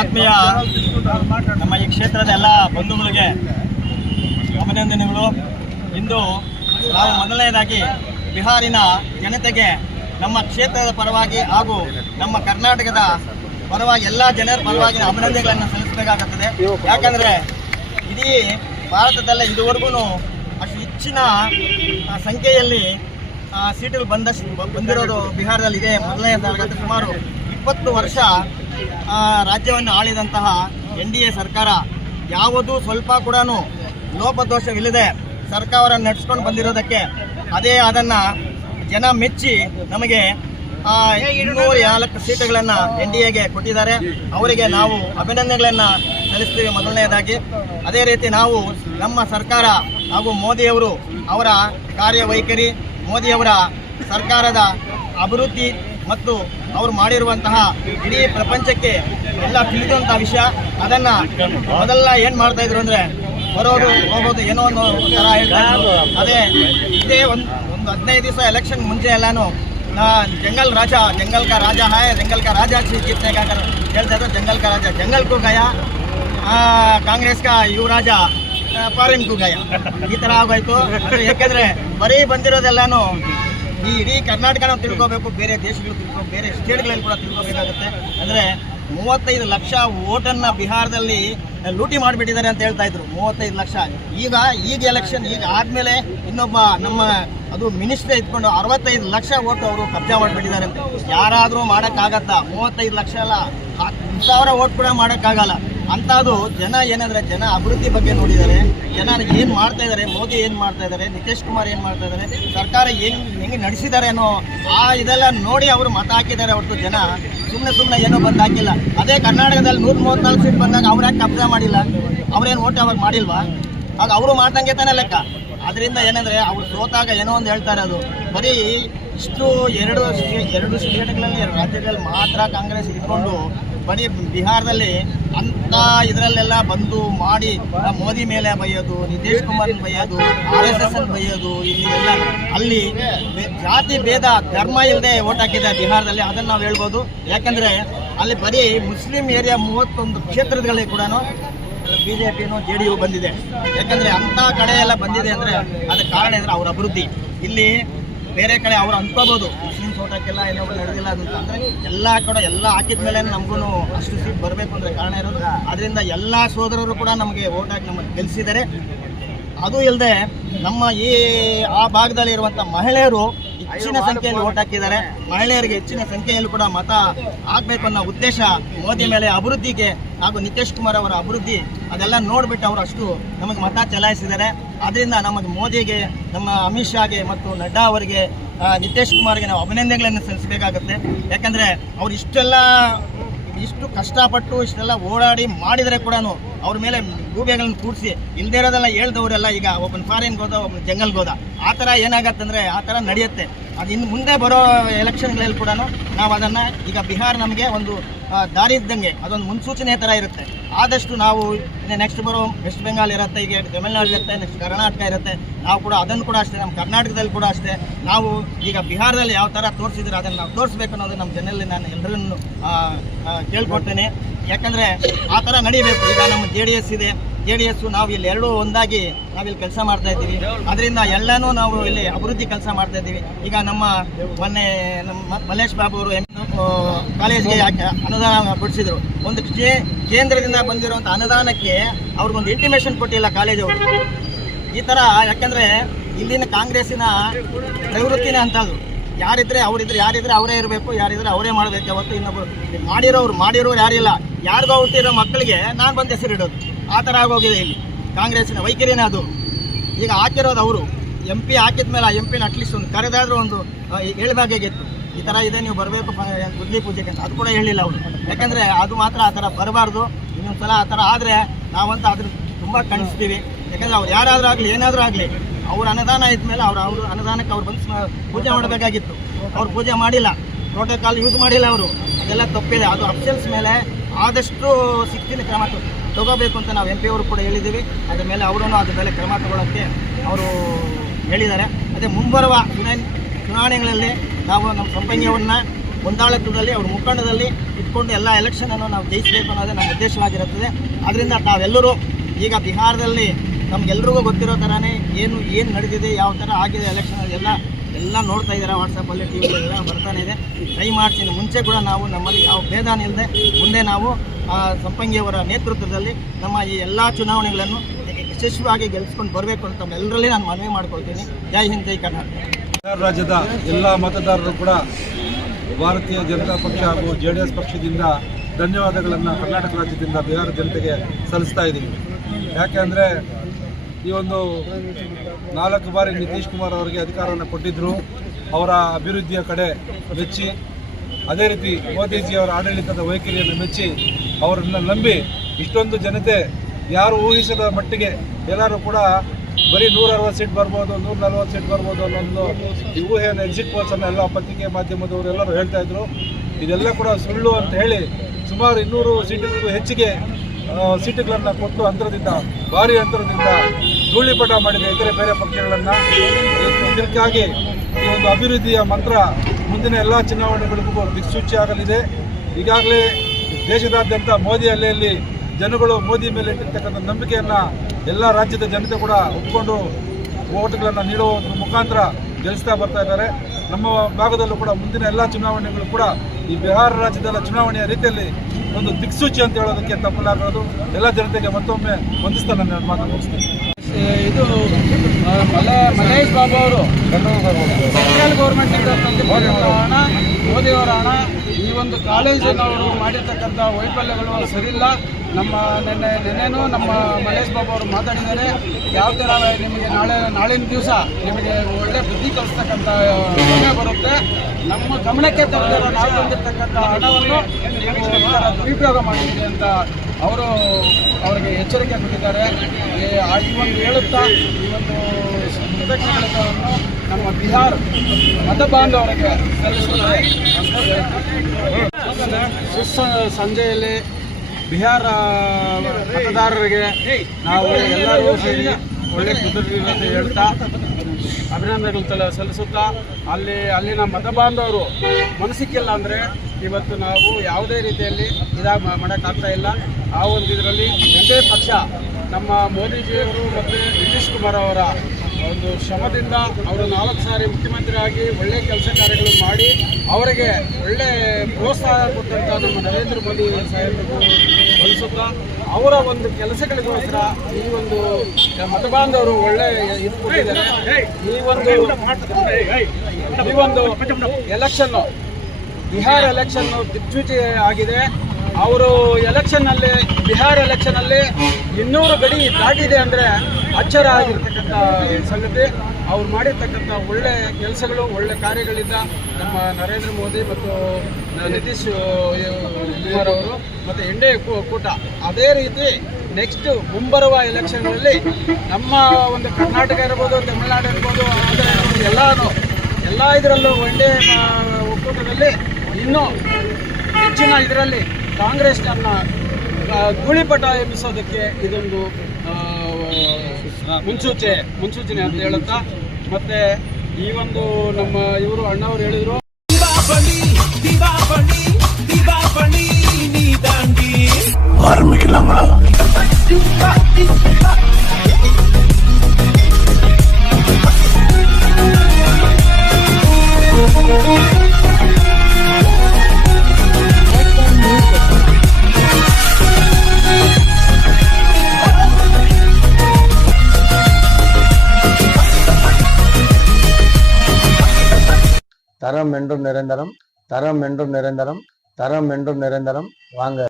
ಆತ್ಮೀಯ ನಮ್ಮ ಈ ಕ್ಷೇತ್ರದ ಎಲ್ಲ ಬಂಧುಗಳಿಗೆ ಅಭಿನಂದನೆಗಳು. ಇಂದು ನಾವು ಮೊದಲನೇದಾಗಿ ಬಿಹಾರಿನ ಜನತೆಗೆ ನಮ್ಮ ಕ್ಷೇತ್ರದ ಪರವಾಗಿ ಹಾಗೂ ನಮ್ಮ ಕರ್ನಾಟಕದ ಪರವಾಗಿ ಎಲ್ಲ ಜನರ ಪರವಾಗಿ ಅಭಿನಂದನೆಗಳನ್ನು ಸಲ್ಲಿಸಬೇಕಾಗುತ್ತದೆ. ಯಾಕಂದರೆ ಇಡೀ ಭಾರತದಲ್ಲೇ ಇದುವರೆಗೂ ಅಷ್ಟು ಹೆಚ್ಚಿನ ಸಂಖ್ಯೆಯಲ್ಲಿ ಸೀಟುಗಳು ಬಂದಿರೋದು ಬಿಹಾರದಲ್ಲಿ ಇದೆ. ಮೊದಲನೇದಾಗಿ ಸುಮಾರು 20 ವರ್ಷ ರಾಜ್ಯವನ್ನು ಆಳಿದಂತಹ NDA ಸರ್ಕಾರ ಯಾವುದೂ ಸ್ವಲ್ಪ ಕೂಡ ಲೋಪದೋಷವಿಲ್ಲದೆ ಸರ್ಕಾರ ನಡೆಸ್ಕೊಂಡು ಬಂದಿರೋದಕ್ಕೆ ಅದನ್ನು ಜನ ಮೆಚ್ಚಿ ನಮಗೆ 204 ಸೀಟುಗಳನ್ನು NDAಗೆ ಕೊಟ್ಟಿದ್ದಾರೆ. ಅವರಿಗೆ ನಾವು ಅಭಿನಂದನೆಗಳನ್ನು ಸಲ್ಲಿಸ್ತೀವಿ ಮೊದಲನೇದಾಗಿ. ಅದೇ ರೀತಿ ನಾವು ನಮ್ಮ ಸರ್ಕಾರ ಹಾಗೂ ಮೋದಿಯವರು ಅವರ ಕಾರ್ಯವೈಖರಿ, ಮೋದಿಯವರ ಸರ್ಕಾರದ ಅಭಿವೃದ್ಧಿ ಮತ್ತು ಅವರು ಮಾಡಿರುವಂತಹ ಇಡೀ ಪ್ರಪಂಚಕ್ಕೆ ಎಲ್ಲ ತಿಳಿದಂಥ ವಿಷಯ. ಅದನ್ನು ಮೊದಲ ಏನು ಮಾಡ್ತಾಯಿದ್ರು ಅಂದರೆ ಬರೋದು ಹೋಗೋದು ಏನೋ ಒಂದು ಥರ ಹೇಳ್ತಾಯಿದ್ರು. ಅದೇ ಇದೇ ಒಂದು 15 ದಿವಸ ಎಲೆಕ್ಷನ್ ಮುಂಚೆ ಎಲ್ಲನೂ जंगल का राजा है, जंगल का राजा जीतने का खेलते थे. जंगल का राजा जंगल को गया, कांग्रेस का युवराज ಫಾರಿನ್ ಗೂ ಗಯ. ಈ ಥರ ಆಗೋಯ್ತು. ಯಾಕೆಂದರೆ ಬರೀ ಬಂದಿರೋದೆಲ್ಲನೂ ಈ ಇಡೀ ಕರ್ನಾಟಕನ ತಿಳ್ಕೋಬೇಕು, ಬೇರೆ ದೇಶಗಳು ತಿಳ್ಕೋಬೇಕು, ಬೇರೆ ಸ್ಟೇಟ್ಗಳಲ್ಲಿ ಕೂಡ ತಿಳ್ಕೋಬೇಕಾಗುತ್ತೆ. ಅಂದರೆ 35 ಲಕ್ಷ ವೋಟನ್ನು ಬಿಹಾರದಲ್ಲಿ ಲೂಟಿ ಮಾಡಿಬಿಟ್ಟಿದ್ದಾರೆ ಅಂತ ಹೇಳ್ತಾ ಇದ್ರು. 35 ಲಕ್ಷ. ಈಗ ಎಲೆಕ್ಷನ್ ಆದಮೇಲೆ ಇನ್ನೊಬ್ಬ ನಮ್ಮ ಅದು ಮಿನಿಸ್ಟ್ರೇ ಇಟ್ಕೊಂಡು 65 ಲಕ್ಷ ವೋಟ್ ಅವರು ಕಬ್ಜಾ ಮಾಡಿಬಿಟ್ಟಿದ್ದಾರೆ ಅಂತ. ಯಾರಾದರೂ ಮಾಡೋಕ್ಕಾಗತ್ತಾ? 35 ಲಕ್ಷ ಅಲ್ಲ, 10,000 ವೋಟ್ ಕೂಡ ಮಾಡೋಕ್ಕಾಗಲ್ಲ. ಅಂಥದ್ದು ಜನ ಏನಂದರೆ ಜನ ಅಭಿವೃದ್ಧಿ ಬಗ್ಗೆ ನೋಡಿದ್ದಾರೆ. ಜನ ಏನು ಮಾಡ್ತಾ ಇದ್ದಾರೆ, ಮೋದಿ ಏನು ಮಾಡ್ತಾ ಇದ್ದಾರೆ, ನಿತೀಶ್ ಕುಮಾರ್ ಏನು ಮಾಡ್ತಾ ಇದ್ದಾರೆ, ಸರ್ಕಾರ ಹೆಂಗೆ ನಡೆಸಿದ್ದಾರೆ ಅನ್ನೋ ಇದೆಲ್ಲ ನೋಡಿ ಅವರು ಮತ ಹಾಕಿದ್ದಾರೆ. ಹೊರತು ಜನ ಸುಮ್ಮನೆ ಏನೋ ಬಂದು ಹಾಕಿಲ್ಲ. ಅದೇ ಕರ್ನಾಟಕದಲ್ಲಿ 134 ಸೀಟ್ ಬಂದಾಗ ಅವ್ರು ಯಾಕೆ ಕಬ್ಜಾ ಮಾಡಿಲ್ಲ? ಅವ್ರೇನು ಓಟ್ ಅವಾಗ ಮಾಡಿಲ್ವಾ? ಆಗ ಅವರು ಮಾಡ್ದಂಗೆ ತಾನೇ ಲೆಕ್ಕ. ಅದರಿಂದ ಏನಂದರೆ ಅವ್ರು ಸೋತಾಗ ಏನೋ ಒಂದು ಹೇಳ್ತಾರೆ. ಅದು ಬರೀ ಇಷ್ಟು ಎರಡು ಸ್ಟೇಟ್ಗಳಲ್ಲಿ, 2 ರಾಜ್ಯಗಳಲ್ಲಿ ಮಾತ್ರ ಕಾಂಗ್ರೆಸ್ ಇಟ್ಕೊಂಡು ಬರೀ ಬಿಹಾರದಲ್ಲಿ ಅಂಥ ಇದರಲ್ಲೆಲ್ಲ ಬಂದು ಮಾಡಿ ಮೋದಿ ಮೇಲೆ ಬೈಯೋದು, ನಿತೀಶ್ ಕುಮಾರ್ ಬೈಯೋದು, RSS ಬೈಯೋದು, ಇಲ್ಲೆಲ್ಲ ಅಲ್ಲಿ ಜಾತಿ ಭೇದ ಧರ್ಮ ಇಲ್ಲದೆ ಓಟ್ ಹಾಕಿದೆ ಬಿಹಾರದಲ್ಲಿ. ಅದನ್ನು ನಾವು ಹೇಳ್ಬೋದು. ಯಾಕಂದರೆ ಅಲ್ಲಿ ಬರೀ ಮುಸ್ಲಿಂ ಏರಿಯಾ 31 ಕ್ಷೇತ್ರಗಳಲ್ಲಿ ಕೂಡ BJPನೂ JDU ಬಂದಿದೆ. ಯಾಕಂದರೆ ಅಂಥ ಕಡೆ ಎಲ್ಲ ಬಂದಿದೆ ಅಂದರೆ ಅದಕ್ಕೆ ಕಾರಣ ಅಂದರೆ ಅವ್ರ ಅಭಿವೃದ್ಧಿ. ಇಲ್ಲಿ ಬೇರೆ ಕಡೆ ಅವ್ರು ಅನ್ಕೋಬೋದು ಮುಸ್ಲಿಮ್ಸ್ ಓಟ್ ಹಾಕಿಲ್ಲ, ಏನೋ ನಡೆದಿಲ್ಲ ಅಂತ. ಅಂದರೆ ಎಲ್ಲ ಕಡೆ ಎಲ್ಲ ಹಾಕಿದ ಮೇಲೆ ನಮಗೂ ಅಷ್ಟು ಸೀಟ್ ಬರಬೇಕು ಅಂದರೆ ಕಾರಣ ಇರೋದು. ಅದರಿಂದ ಎಲ್ಲ ಸೋದರರು ಕೂಡ ನಮಗೆ ಓಟ್ ಹಾಕಿ ನಮಗೆ ಗೆಲ್ಲಿಸಿದ್ದಾರೆ. ಅದು ಇಲ್ಲದೆ ನಮ್ಮ ಆ ಭಾಗದಲ್ಲಿ ಇರುವಂಥ ಮಹಿಳೆಯರು ಹೆಚ್ಚಿನ ಸಂಖ್ಯೆಯಲ್ಲಿ ಓಟ್ ಹಾಕಿದ್ದಾರೆ. ಮಹಿಳೆಯರಿಗೆ ಹೆಚ್ಚಿನ ಸಂಖ್ಯೆಯಲ್ಲೂ ಕೂಡ ಮತ ಹಾಕಬೇಕು ಅನ್ನೋ ಉದ್ದೇಶ ಮೋದಿ ಮೇಲೆ ಅಭಿವೃದ್ಧಿಗೆ ಹಾಗೂ ನಿತೀಶ್ ಕುಮಾರ್ ಅವರ ಅಭಿವೃದ್ಧಿ ಅದೆಲ್ಲ ನೋಡಿಬಿಟ್ಟು ಅವರು ಅಷ್ಟು ನಮಗೆ ಮತ ಚಲಾಯಿಸಿದ್ದಾರೆ. ಅದರಿಂದ ನಮಗೆ ಮೋದಿಗೆ, ನಮ್ಮ ಅಮಿತ್ ಶಾಗೆ ಮತ್ತು ನಡ್ಡಾ ಅವರಿಗೆ, ನಿತೀಶ್ ಕುಮಾರ್ಗೆ ನಾವು ಅಭಿನಂದನೆಗಳನ್ನು ಸಲ್ಲಿಸಬೇಕಾಗುತ್ತೆ. ಯಾಕಂದರೆ ಅವ್ರು ಇಷ್ಟು ಕಷ್ಟಪಟ್ಟು ಇಷ್ಟೆಲ್ಲ ಓಡಾಡಿ ಮಾಡಿದರೆ ಕೂಡ ಅವ್ರ ಮೇಲೆ ಗೂಬೆಗಳನ್ನು ಕೂಡಿಸಿ ಇಲ್ಲದೇ ಇರೋದೆಲ್ಲ ಹೇಳ್ದವರೆಲ್ಲ ಈಗ ಒಬ್ಬನ ಫಾರಿನ್ಗೆ ಹೋದ, ಒಬ್ಬನ ಜಂಗಲ್ಗೆ ಹೋದ. ಆ ಥರ ಏನಾಗತ್ತಂದರೆ ಆ ಥರ ನಡೆಯುತ್ತೆ. ಅದು ಇನ್ನು ಮುಂದೆ ಬರೋ ಎಲೆಕ್ಷನ್ಗಳಲ್ಲಿ ಕೂಡ ನಾವು ಅದನ್ನು ಈಗ ಬಿಹಾರ ನಮಗೆ ಒಂದು ದಾರಿ ಇದ್ದಂಗೆ, ಅದೊಂದು ಮುನ್ಸೂಚನೆ ಥರ ಇರುತ್ತೆ. ಆದಷ್ಟು ನಾವು ನೆಕ್ಸ್ಟ್ ಬರೋ ವೆಸ್ಟ್ ಬೆಂಗಾಲ್ ಇರುತ್ತೆ, ಈಗ ತಮಿಳ್ನಾಡು ಇರುತ್ತೆ, ನೆಕ್ಸ್ಟ್ ಕರ್ನಾಟಕ ಇರುತ್ತೆ. ನಾವು ಕೂಡ ಅದನ್ನು ಕೂಡ ಅಷ್ಟೇ, ನಮ್ಮ ಕರ್ನಾಟಕದಲ್ಲಿ ಕೂಡ ಅಷ್ಟೇ. ನಾವು ಈಗ ಬಿಹಾರದಲ್ಲಿ ಯಾವ ಥರ ತೋರಿಸಿದ್ರೆ ಅದನ್ನು ನಾವು ತೋರಿಸ್ಬೇಕು ಅನ್ನೋದು ನಮ್ಮ ಜನರಲ್ಲಿ ನಾನು ಎಲ್ಲರನ್ನು ಕೇಳ್ಕೊಡ್ತೇನೆ. ಯಾಕಂದರೆ ಆ ಥರ ನಡೀಬೇಕು. ಈಗ ನಮ್ಮ JDS ಇದೆ, JDS ನಾವು ಇಲ್ಲಿ ಎರಡೂ ಒಂದಾಗಿ ನಾವಿಲ್ಲಿ ಕೆಲಸ ಮಾಡ್ತಾ ಇದ್ದೀವಿ. ಅದರಿಂದ ಎಲ್ಲನೂ ನಾವು ಇಲ್ಲಿ ಅಭಿವೃದ್ಧಿ ಕೆಲಸ ಮಾಡ್ತಾ ಇದ್ದೀವಿ. ಈಗ ಮೊನ್ನೆ ನಮ್ಮ ಮಲ್ಲೇಶ್ ಬಾಬು ಅವರು ಕಾಲೇಜ್ಗೆ ಅನುದಾನ ಬಿಡಿಸಿದ್ರು. ಒಂದು ಕೇಂದ್ರದಿಂದ ಬಂದಿರುವಂಥ ಅನುದಾನಕ್ಕೆ ಅವ್ರಿಗೊಂದು ಇಂಟಿಮೇಷನ್ ಕೊಟ್ಟಿಲ್ಲ ಕಾಲೇಜವರು. ಈ ಥರ ಯಾಕಂದರೆ ಇಲ್ಲಿನ ಕಾಂಗ್ರೆಸ್ಸಿನ ಪ್ರವೃತ್ತಿನೇ ಅಂತದ್ದು. ಯಾರಿದ್ರೆ ಅವರೇ ಇರಬೇಕು, ಯಾರಿದ್ರೆ ಅವರೇ ಮಾಡಬೇಕು. ಅವತ್ತು ಇನ್ನೊಬ್ಬರು ಮಾಡಿರೋರು ಯಾರಿಲ್ಲ. ಯಾರಿಗೋ ಹುಟ್ಟಿರೋ ಮಕ್ಕಳಿಗೆ ನಾನು ಬಂದು ಹೆಸರಿಡೋದು, ಆ ಥರ ಆಗೋಗಿದೆ ಇಲ್ಲಿ ಕಾಂಗ್ರೆಸ್ಸಿನ ವೈಖರಿನೇ ಅದು. ಈಗ ಹಾಕಿರೋದು ಅವರು MP ಹಾಕಿದ ಮೇಲೆ ಆ MPನ ಅಟ್ಲೀಸ್ಟ್ ಒಂದು ಕರೆದಾದರೂ ಒಂದು ಹೇಳ್ಬೇಕಾಗಿತ್ತು. ಈ ಥರ ಇದೆ, ನೀವು ಬರಬೇಕು ಗುದ್ಲಿ ಪೂಜೆಗೆ ಅಂತ. ಅದು ಕೂಡ ಹೇಳಿಲ್ಲ ಅವರು. ಯಾಕಂದರೆ ಅದು ಮಾತ್ರ ಆ ಥರ ಬರಬಾರ್ದು. ಇನ್ನೊಂದು ಸಲ ಆ ಥರ ಆದರೆ ನಾವಂತ ಅದ್ರ ತುಂಬ ಖಂಡಿಸ್ತೀವಿ. ಯಾಕಂದರೆ ಅವ್ರು ಯಾರಾದರೂ ಆಗಲಿ, ಏನಾದರೂ ಆಗಲಿ, ಅವ್ರ ಅನುದಾನ ಇದ್ಮೇಲೆ ಅವ್ರ ಅನುದಾನಕ್ಕೆ ಅವ್ರು ಬಂದು ಪೂಜೆ ಮಾಡಬೇಕಾಗಿತ್ತು. ಅವ್ರು ಪೂಜೆ ಮಾಡಿಲ್ಲ, ಪ್ರೋಟೋಕಾಲ್ ಯೂಸ್ ಮಾಡಿಲ್ಲ ಅವರು. ಅದೆಲ್ಲ ತಪ್ಪಿದೆ. ಅದು ಅಫಿಷಿಯಲ್ಸ್ ಮೇಲೆ ಆದಷ್ಟು ಶಿಸ್ತಿನ ಕ್ರಮ ತಗೋಬೇಕು ಅಂತ ನಾವು MP ಅವರು ಕೂಡ ಹೇಳಿದ್ದೀವಿ. ಅದ್ರ ಮೇಲೆ ಅವರೂ ಅದ್ರ ಮೇಲೆ ಕ್ರಮ ತಗೊಳ್ಳೋಕ್ಕೆ ಅವರು ಹೇಳಿದ್ದಾರೆ. ಅದೇ ಮುಂಬರುವ ಚುನಾವಣೆಗಳಲ್ಲಿ ನಾವು ನಮ್ಮ ಕಂಪನಿಯವ್ರನ್ನ ಮುಂದಾಳತ್ವದಲ್ಲಿ ಅವ್ರ ಮುಖಂಡದಲ್ಲಿ ಇಟ್ಕೊಂಡು ಎಲ್ಲ ಎಲೆಕ್ಷನನ್ನು ನಾವು ಜಯಿಸಬೇಕು ಅನ್ನೋದೇ ನಮ್ಮ ಉದ್ದೇಶವಾಗಿರುತ್ತದೆ. ಅದರಿಂದ ತಾವೆಲ್ಲರೂ ಈಗ ಬಿಹಾರದಲ್ಲಿ ನಮಗೆಲ್ರಿಗೂ ಗೊತ್ತಿರೋ ಥರನೇ ಏನು ನಡೆದಿದೆ, ಯಾವ ಥರ ಆಗಿದೆ ಎಲೆಕ್ಷನ್ ಎಲ್ಲ ನೋಡ್ತಾ ಇದ್ದಾರೆ. ವಾಟ್ಸಪ್ಪಲ್ಲಿ ಟಿ ವಿಲೆಲ್ಲ ಬರ್ತಾನೆ ಇದೆ. ದಯಮಾಡಿ ಮುಂಚೆ ಕೂಡ ನಾವು ನಮ್ಮಲ್ಲಿ ಯಾವ ಭೇದ ಇಲ್ಲದೆ ಮುಂದೆ ನಾವು ಸಂಪಂಗಿಯವರ ನೇತೃತ್ವದಲ್ಲಿ ನಮ್ಮ ಈ ಎಲ್ಲ ಚುನಾವಣೆಗಳನ್ನು ಯಶಸ್ವಿಯಾಗಿ ಗೆಲ್ಲಿಸ್ಕೊಂಡು ಬರಬೇಕು ಅಂತ ತಮ್ಮೆಲ್ಲರಲ್ಲಿ ನಾನು ಮನವಿ ಮಾಡ್ಕೊಳ್ತೀನಿ. ಜೈ ಹಿಂದ್, ಜೈ ಕರ್ನಾಟಕ. ಬಿಹಾರ ರಾಜ್ಯದ ಎಲ್ಲ ಮತದಾರರು ಕೂಡ ಭಾರತೀಯ ಜನತಾ ಪಕ್ಷ ಹಾಗೂ JDS ಪಕ್ಷದಿಂದ ಧನ್ಯವಾದಗಳನ್ನು ಕರ್ನಾಟಕ ರಾಜ್ಯದಿಂದ ಬಿಹಾರ ಜನತೆಗೆ ಸಲ್ಲಿಸ್ತಾ ಇದ್ದೀವಿ. ಯಾಕೆಂದರೆ ಈ ಒಂದು 4 ಬಾರಿ ನಿತೀಶ್ ಕುಮಾರ್ ಅವರಿಗೆ ಅಧಿಕಾರವನ್ನು ಕೊಟ್ಟಿದ್ದರು. ಅವರ ಅಭಿವೃದ್ಧಿಯ ಕಡೆ ಮೆಚ್ಚಿ, ಅದೇ ರೀತಿ ಮೋದಿಜಿಯವರ ಆಡಳಿತದ ವೈಖರಿಯನ್ನು ಮೆಚ್ಚಿ ಅವರನ್ನು ನಂಬಿ ಇಷ್ಟೊಂದು ಜನತೆ ಯಾರು ಊಹಿಸದ ಮಟ್ಟಿಗೆ ಎಲ್ಲರೂ ಕೂಡ ಬರೀ 160 ಸೀಟ್ ಬರ್ಬೋದು, 140 ಸೀಟ್ ಬರ್ಬೋದು ಅನ್ನೋ ಈ ಊಹೆಯನ್ನು ಎಕ್ಸಿಟ್ ಪೋಲ್ಸನ್ನು ಎಲ್ಲ ಪತ್ರಿಕೆ ಮಾಧ್ಯಮದವರು ಎಲ್ಲರೂ ಹೇಳ್ತಾ ಇದ್ರು. ಇದೆಲ್ಲ ಕೂಡ ಸುಳ್ಳು ಅಂತ ಹೇಳಿ ಸುಮಾರು 200 ಸೀಟುಗಳಿಗೂ ಹೆಚ್ಚಿಗೆ ಸೀಟುಗಳನ್ನು ಕೊಟ್ಟು ಭಾರಿ ಅಂತರದಿಂದ ಧೂಳಿಪಟ ಮಾಡಿದೆ ಇತರೆ ಬೇರೆ ಪಕ್ಷಗಳನ್ನು. ಇದಕ್ಕಾಗಿ ಈ ಒಂದು ಅಭಿವೃದ್ಧಿಯ ಮಂತ್ರ ಮುಂದಿನ ಎಲ್ಲ ಚುನಾವಣೆಗಳಿಗೂ ದಿಕ್ಸೂಚಿ ಆಗಲಿದೆ. ಈಗಾಗಲೇ ದೇಶದಾದ್ಯಂತ ಮೋದಿ ಅಲೆಯಲ್ಲಿ ಜನಗಳು ಮೋದಿ ಮೇಲೆ ಇಟ್ಟಿರ್ತಕ್ಕಂಥ ನಂಬಿಕೆಯನ್ನು ಎಲ್ಲ ರಾಜ್ಯದ ಜನತೆ ಕೂಡ ಒಪ್ಪಿಕೊಂಡು ವೋಟ್ಗಳನ್ನು ನೀಡುವುದರ ಮುಖಾಂತರ ಗೆಲ್ಲಿಸ್ತಾ ಬರ್ತಾ ಇದ್ದಾರೆ. ನಮ್ಮ ಭಾಗದಲ್ಲೂ ಕೂಡ ಮುಂದಿನ ಎಲ್ಲ ಚುನಾವಣೆಗಳು ಕೂಡ ಈ ಬಿಹಾರ ರಾಜ್ಯದ ಚುನಾವಣೆಯ ರೀತಿಯಲ್ಲಿ ಒಂದು ದಿಕ್ಸೂಚಿ ಅಂತ ಹೇಳೋದಕ್ಕೆ ತಪ್ಪಲಾಗದು. ಎಲ್ಲ ಜನತೆಗೆ ಮತ್ತೊಮ್ಮೆ ವಂದಿಸ್ತಾ ನನ್ನ ಮಾತನ್ನು ಮುಗಿಸ್ತೀನಿ. ಇದು ಮಹೇಶ್ ಬಾಬು ಅವರು ಸೆಂಟ್ರಲ್ ಗೌರ್ಮೆಂಟ್ನಿಂದ ತಂದಿರ್ತಕ್ಕಂಥ ಹಣ, ಮೋದಿಯವರ ಹಣ, ಈ ಒಂದು ಕಾಲೇಜಿನವರು ಮಾಡಿರ್ತಕ್ಕಂಥ ವೈಫಲ್ಯಗಳು ಸರಿಯಿಲ್ಲ. ನೆನ್ನೆನೂ ನಮ್ಮ ಮಹೇಶ್ ಬಾಬು ಅವರು ಮಾತಾಡಿದ್ದಾರೆ. ಯಾವ ಥರ ನಿಮಗೆ ನಾಳಿನ ದಿವಸ ನಿಮಗೆ ಒಳ್ಳೆ ಬುದ್ಧಿ ಕಲಿಸ್ತಕ್ಕಂಥ ಸಮಯ ಬರುತ್ತೆ. ನಮ್ಮ ಗಮನಕ್ಕೆ ತಂದಿರೋ ನಾವು ತಂದಿರ್ತಕ್ಕಂಥ ಹಣವನ್ನು ದುರುಪಯೋಗ ಮಾಡಿದ್ದೀರಿ ಅಂತ ಅವರಿಗೆ ಎಚ್ಚರಿಕೆ ಕೊಟ್ಟಿದ್ದಾರೆ. ಈ ಒಂದು ಹೇಳುತ್ತಾ ಈ ಒಂದು ಕೃತಜ್ಞತೆಗಳನ್ನು ನಮ್ಮ ಬಿಹಾರ ಮತ ಬಾಂಧವರಿಗೆ ಸಲ್ಲಿಸುತ್ತಾರೆ ಅಂತ ಸಂಜೆಯಲ್ಲಿ ಬಿಹಾರ ಮತದಾರರಿಗೆ ನಾವು ಎಲ್ಲರೂ ಸೇರಿ ಒಳ್ಳೆ ಕೃತಜ್ಞತೆ ಹೇಳ್ತಾ ಅಭಿನಂದನೆಗಳು ಸಲ್ಲಿಸುತ್ತಾ ಅಲ್ಲಿನ ಮತ ಬಾಂಧವರು ಮನಸ್ಸಿಕ್ಕಿಲ್ಲ ಅಂದರೆ ಇವತ್ತು ನಾವು ಯಾವುದೇ ರೀತಿಯಲ್ಲಿ ಮಾಡೋಕ್ಕಾಗ್ತಾ ಇಲ್ಲ. ಆ ಒಂದು ಇದರಲ್ಲಿ ಒಂದೇ ಪಕ್ಷ ನಮ್ಮ ಮೋದಿಜಿಯವರು ಮತ್ತು ನಿತೀಶ್ ಕುಮಾರ್ ಅವರ ಒಂದು ಶ್ರಮದಿಂದ ಅವರು 4 ಸಾರಿ ಮುಖ್ಯಮಂತ್ರಿಯಾಗಿ ಒಳ್ಳೆಯ ಕೆಲಸ ಕಾರ್ಯಗಳು ಮಾಡಿ ಅವರಿಗೆ ಒಳ್ಳೆ ಪ್ರೋತ್ಸಾಹ ಕೊಟ್ಟಂಥ ನಮ್ಮ ನರೇಂದ್ರ ಮೋದಿ ಸಾಹೇಬರಿಗೂ ಹೋಲಿಸುತ್ತಾ ಅವರ ಒಂದು ಕೆಲಸಗಳಿಗೋಸ್ಕರ ಈ ಒಂದು ಮತಬಾಂಧವರು ಒಳ್ಳೆ ಇದು ಕೊಟ್ಟಿದ್ದಾರೆ. ಈ ಒಂದು ಎಲೆಕ್ಷನ್ನು ಬಿಹಾರ ಎಲೆಕ್ಷನ್ನು ದಿಗ್ವಿಜಯ ಆಗಿದೆ. ಅವರು ಎಲೆಕ್ಷನ್ನಲ್ಲಿ ಬಿಹಾರ ಎಲೆಕ್ಷನ್ನಲ್ಲಿ 200 ಗಡಿ ದಾಟಿದೆ ಅಂದರೆ ಅಚ್ಚರ ಆಗಿರ್ತಕ್ಕಂಥ ಸಂಗತಿ. ಅವ್ರು ಮಾಡಿರ್ತಕ್ಕಂಥ ಒಳ್ಳೆ ಕೆಲಸಗಳು, ಒಳ್ಳೆ ಕಾರ್ಯಗಳಿಂದ ನಮ್ಮ ನರೇಂದ್ರ ಮೋದಿ ಮತ್ತು ನಿತೀಶ್ ಕುಮಾರ್ ಅವರು ಮತ್ತು NDA ಕೂಟ ಅದೇ ರೀತಿ ನೆಕ್ಸ್ಟ್ ಮುಂಬರುವ ಎಲೆಕ್ಷನ್ಗಳಲ್ಲಿ ನಮ್ಮ ಒಂದು ಕರ್ನಾಟಕ ಇರ್ಬೋದು, ತಮಿಳುನಾಡು ಇರ್ಬೋದು, ಆಂಧ್ರ ಇರ್ಬೋದು, ಎಲ್ಲ ಇದರಲ್ಲೂ NDA ಒಕ್ಕೂಟದಲ್ಲಿ ಇನ್ನೂ ಹೆಚ್ಚಿನ ಇದರಲ್ಲಿ ಕಾಂಗ್ರೆಸ್ನನ್ನು ಧೂಳಿಪಟ ಎಬ್ಬಿಸೋದಕ್ಕೆ ಇದೊಂದು ಮುನ್ಸೂಚನೆ ಅಂತ ಹೇಳುತ್ತಾ, ಮತ್ತೆ ಈ ಒಂದು ನಮ್ಮ ಇವರು ಅಣ್ಣವರು ಹೇಳಿದರು தரம் என்றும் நிரந்தரம், தரம் என்றும் நிரந்தரம், தரம் என்றும் நிரந்தரம். வாங்க.